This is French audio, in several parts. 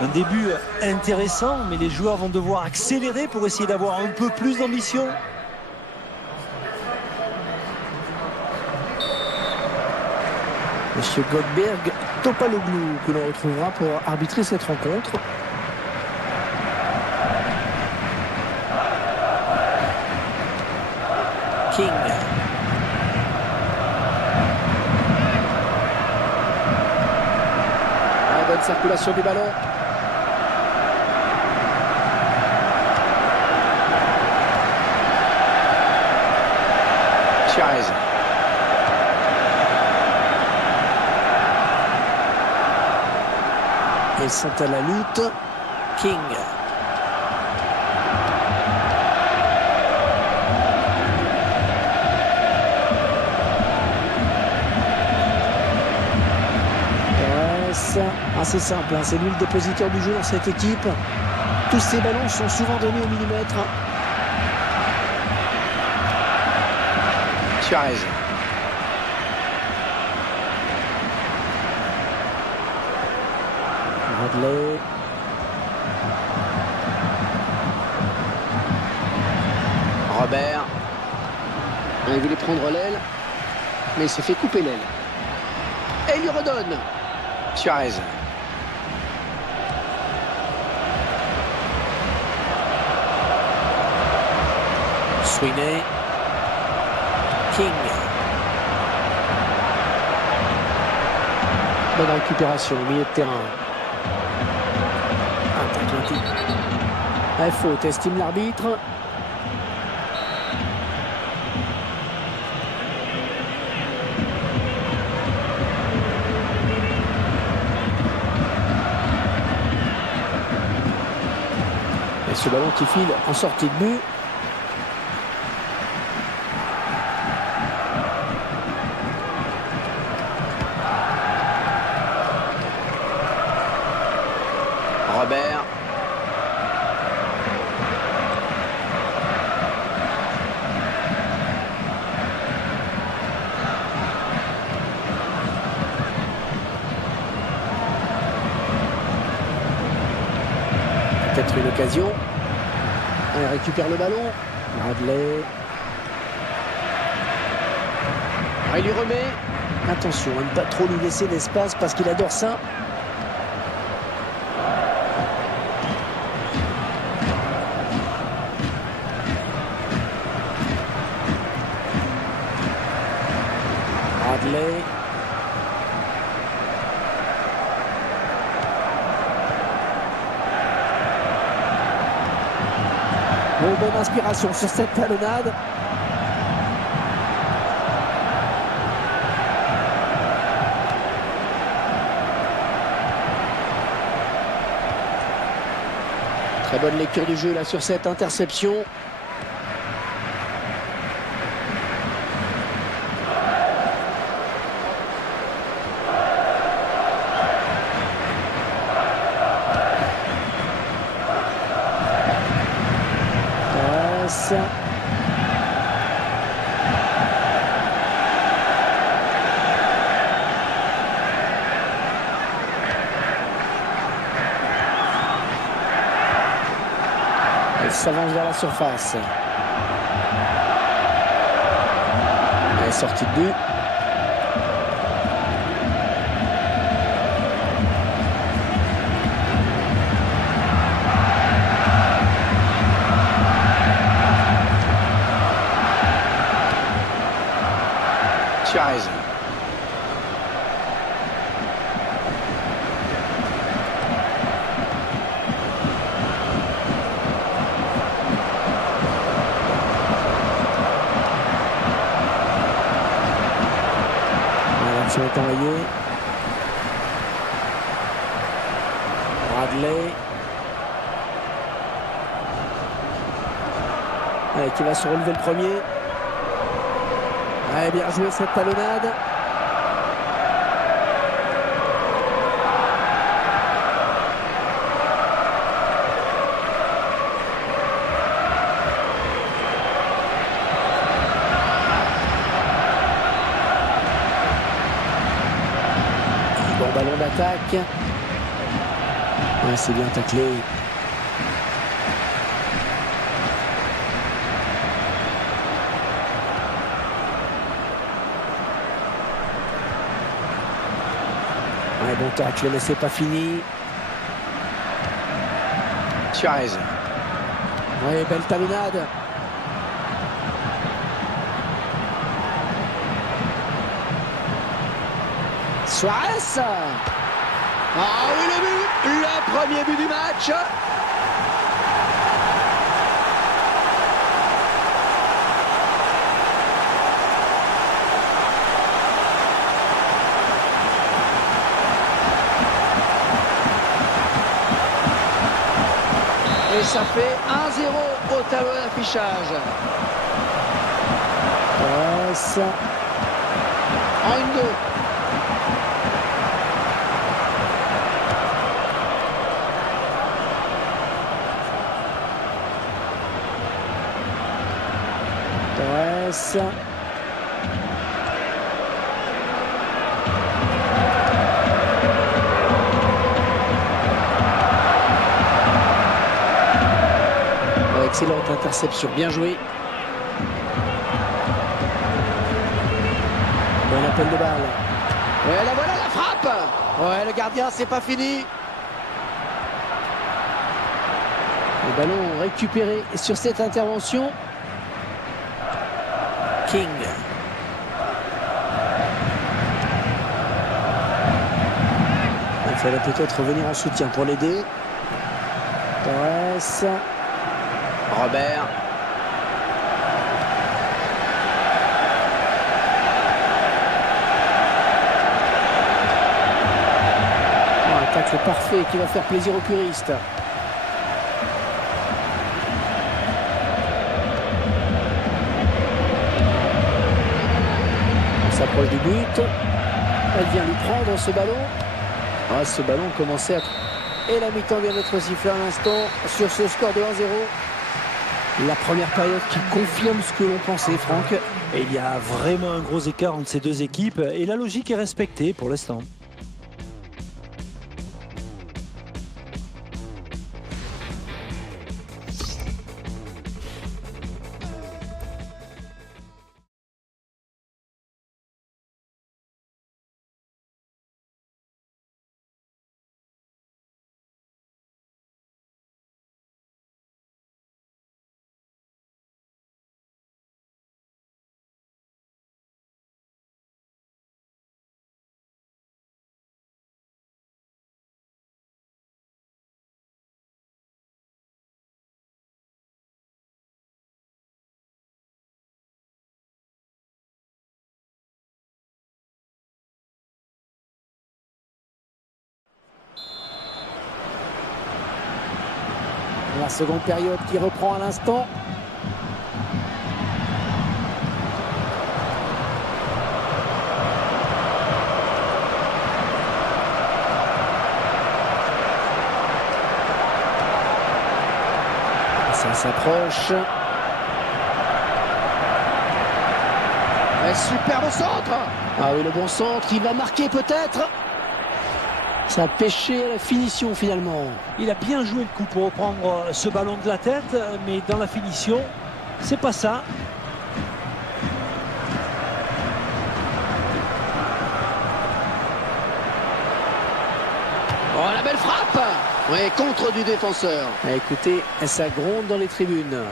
Un début intéressant, mais les joueurs vont devoir accélérer pour essayer d'avoir un peu plus d'ambition. Monsieur Goldberg Topaloglou, que l'on retrouvera pour arbitrer cette rencontre. King. La bonne circulation du ballon. Chiarez. Ils sont à la lutte. King. Assez simple, hein. C'est lui le dépositeur du jeu dans cette équipe. Tous ces ballons sont souvent donnés au millimètre. Chiarez. Bradley. Robert. Il voulait prendre l'aile, mais il s'est fait couper l'aile. Et il lui redonne. Chiarez. Sweeney. King. Bonne récupération au milieu de terrain. Faute, estime l'arbitre. Et ce ballon qui file en sortie de but. Robert. Peut-être une occasion. Il récupère le ballon. Bradley. Il lui remet. Attention à ne pas trop lui laisser d'espace parce qu'il adore ça. Bradley. Bon, bonne inspiration sur cette talonnade. Très bonne lecture du jeu là sur cette interception. Il s'avance vers la surface. Elle est sortie de but. Chiarez. L'action est envoyée. Bradley. Allez, qui va se relever le premier. Allez, bien joué cette talonnade. Bon ballon d'attaque. Ouais, c'est bien taclé. Ouais, bon tacle, mais c'est pas fini. Suarez. Ouais, belle talonnade. Suarez. Ah oui, le but, le premier but du match. Et ça fait 1-0 au tableau d'affichage. Torres. En 1-2. Torres. Excellente interception, bien joué. Bon appel de balle. Ouais, la voilà la frappe. Ouais, le gardien, c'est pas fini. Le ballon récupéré sur cette intervention. King. Il fallait peut-être revenir en soutien pour l'aider. Torres. Robert. Oh, un tacle parfait qui va faire plaisir aux puristes. On s'approche du but. Elle vient lui prendre ce ballon. Ah, ce ballon commençait à... Et la mi-temps vient d'être sifflée à l'instant sur ce score de 1-0. La première période qui confirme ce que l'on pensait, Franck. Et il y a vraiment un gros écart entre ces deux équipes et la logique est respectée pour l'instant. La seconde période qui reprend à l'instant. Ça s'approche. Un superbe centre. Ah oui, le bon centre, il va marquer peut-être. Ça a pêché à la finition finalement. Il a bien joué le coup pour reprendre ce ballon de la tête, mais dans la finition, c'est pas ça. Oh, la belle frappe. Oui, contre du défenseur. Ah, écoutez, ça gronde dans les tribunes.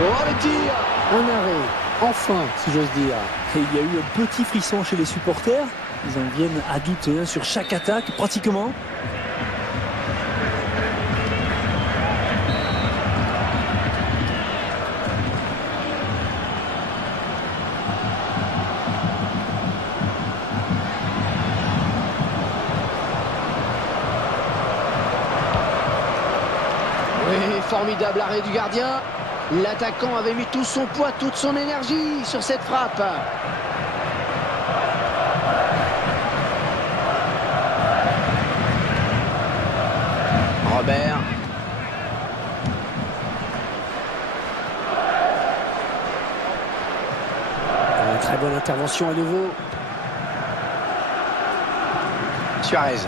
Oh, le tir. Un arrêt, enfin, si j'ose dire. Et il y a eu un petit frisson chez les supporters. Ils en viennent à douter sur chaque attaque, pratiquement. Oui, formidable arrêt du gardien. L'attaquant avait mis tout son poids, toute son énergie sur cette frappe. Robert. bonne intervention à nouveau. Suarez. Le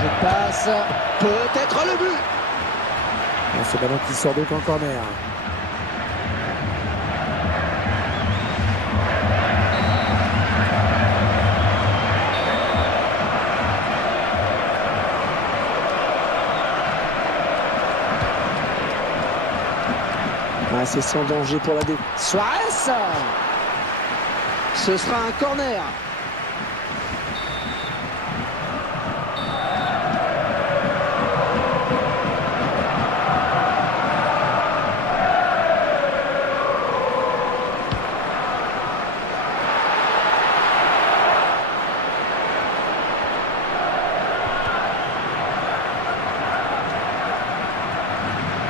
jeu de passe. Peut-être le but. Et ce ballon qui sort donc en corner. Ah, c'est sans danger pour la dé... Suarez. Ce sera un corner.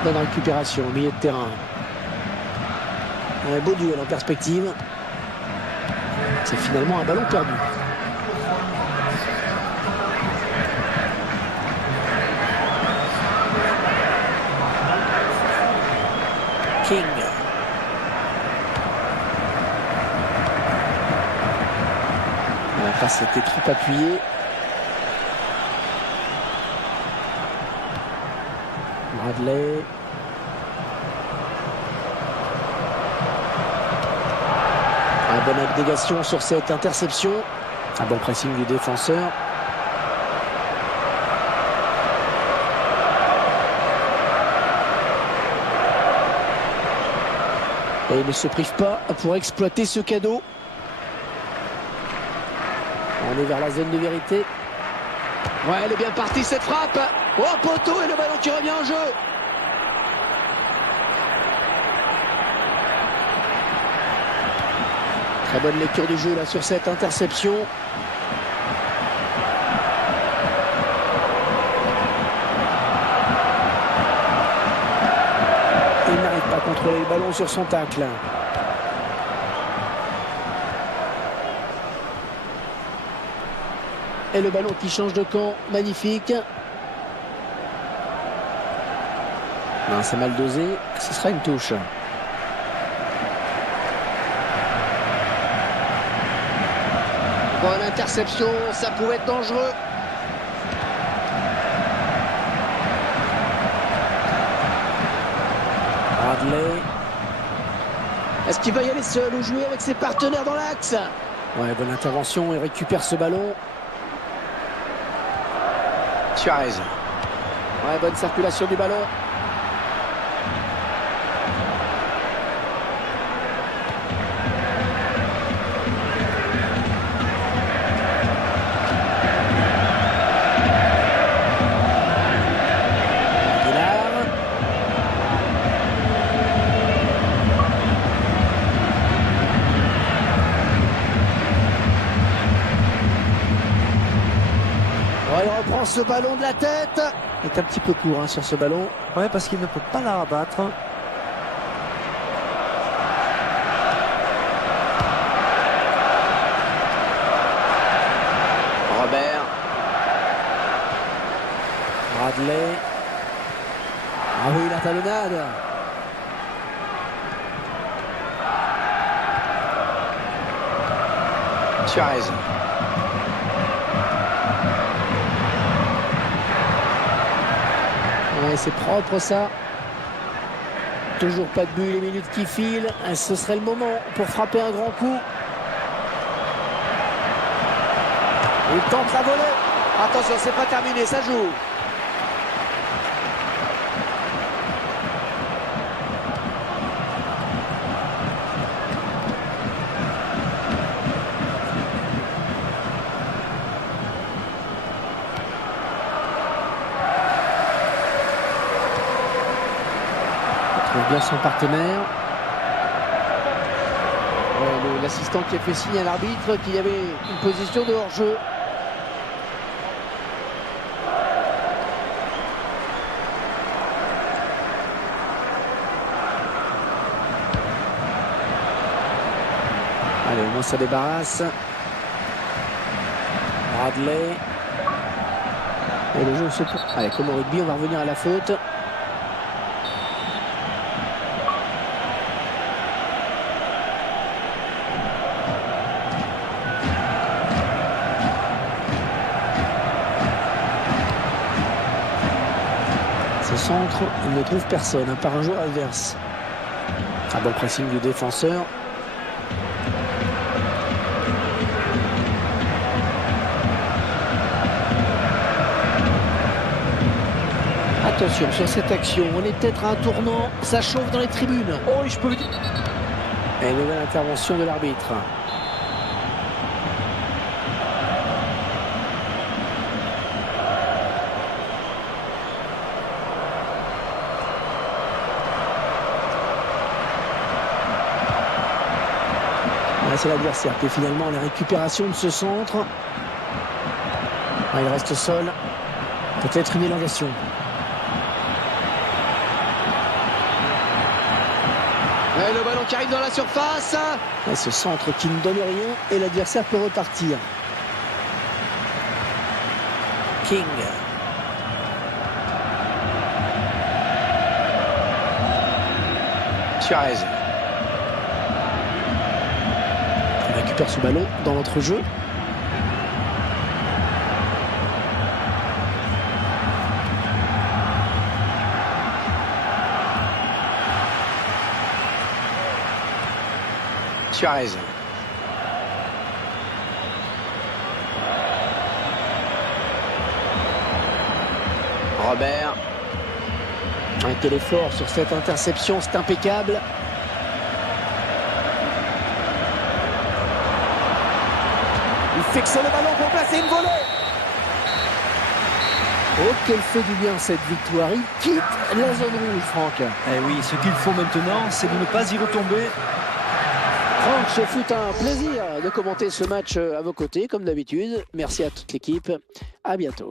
Bonne récupération au milieu de terrain. Un beau duel en perspective. C'est finalement un ballon perdu. King. La passe était trop appuyée. Bradley. Bonne abnégation sur cette interception. Un bon pressing du défenseur. Et il ne se prive pas pour exploiter ce cadeau. On est vers la zone de vérité. Ouais, elle est bien partie cette frappe. Oh, poteau et le ballon qui revient en jeu. Très bonne lecture du jeu là sur cette interception. Il n'arrive pas à contrôler le ballon sur son tacle. Et le ballon qui change de camp, magnifique. Non, c'est mal dosé, ce sera une touche. Bonne interception, ça pouvait être dangereux. Bradley. Est-ce qu'il va y aller seul ou jouer avec ses partenaires dans l'axe? Ouais, bonne intervention, il récupère ce ballon. Suarez. Ouais, bonne circulation du ballon. Il reprend ce ballon de la tête. Il est un petit peu court sur ce ballon. Ouais, parce qu'il ne peut pas la rabattre. Robert. Bradley. Ah oui, la talonnade. Suarez. Ouais, c'est propre ça. Toujours pas de but, les minutes qui filent. Ce serait le moment pour frapper un grand coup. Il tente la volée. Attention, c'est pas terminé, ça joue. Bien son partenaire. L'assistant qui a fait signe à l'arbitre qu'il y avait une position de hors-jeu. Allez, au moins ça débarrasse. Bradley. Et le jeu se... Allez, comme au rugby, on va revenir à la faute. Ce centre, il ne trouve personne, à part un joueur adverse. Un bon pressing du défenseur. Attention sur cette action, on est peut-être à un tournant, ça chauffe dans les tribunes. Oh, je peux le dire. Et nouvelle intervention de l'arbitre. C'est l'adversaire qui est finalement à la récupération de ce centre. Il reste seul. Peut-être une élongation. Et le ballon qui arrive dans la surface. Et ce centre qui ne donne rien et l'adversaire peut repartir. King. Suarez. On récupère ce ballon dans notre jeu. Suarez. Robert. Quel effort sur cette interception, c'est impeccable. Il fixe le ballon pour placer une volée. Oh, qu'elle fait du bien cette victoire. Il quitte la zone rouge, Franck. Eh oui, ce qu'il faut maintenant, c'est de ne pas y retomber. Franck, ce fut un plaisir de commenter ce match à vos côtés, comme d'habitude. Merci à toute l'équipe. À bientôt.